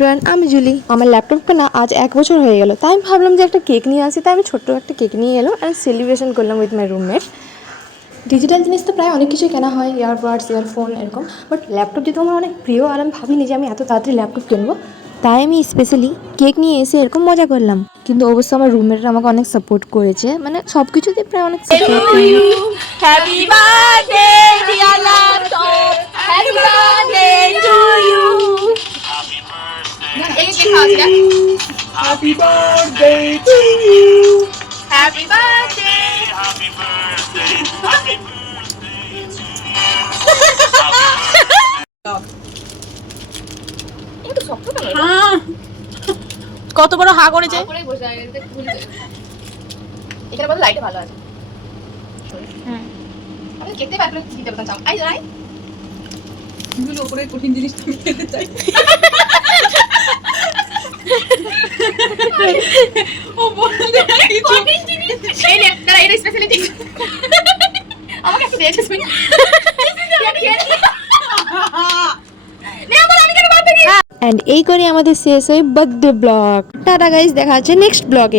Everyone, আমি Julie. আমার ল্যাপটপটা না আজ 1 বছর হয়ে গেল, তাই আমি ভাবলাম যে একটা কেক নিয়ে আসি। তাই আমি ছোট্ট একটা কেক নিয়ে এলাম অ্যান্ড সেলিব্রেশন করলাম উইথ মাই রুমমেট। ডিজিটাল জিনিস তো প্রায় অনেক কিছুই কেনা হয়, ইয়ারবাডস, ইয়ারফোন এরকম, বাট ল্যাপটপ যেহেতু আমার অনেক প্রিয় আর আমি ভাবিনি যে আমি এত তাড়াতাড়ি ল্যাপটপ কিনবো, তাই আমি স্পেশালি কেক নিয়ে এসে এরকম মজা করলাম। কিন্তু অবশ্য আমার রুমমেটরা আমাকে অনেক সাপোর্ট করেছে, মানে সব কিছুতে প্রায় অনেক support. Happy birthday dear laptop, happy birthday to you. Happy birthday to you. Happy birthday. Happy birthday. Happy birthday to কত বড় হা করেছে। এখানে বড় লাইটে ভালো আছে। আমি খেতে পারবো না, দিতে পারতাম। আই যাই এগুলো উপরে কঠিন জিনিস তুমি খেতে চাই। ও বলতে কঠিন জিনিস সেই একটা এর স্পেশালিটি আমাকে একটু দিয়েছিস তুমি। অ্যান্ড এই করে আমাদের শেষ হয় বার্থডে ব্লগ। টাটা গাইস, দেখা হচ্ছে নেক্সট ব্লগে।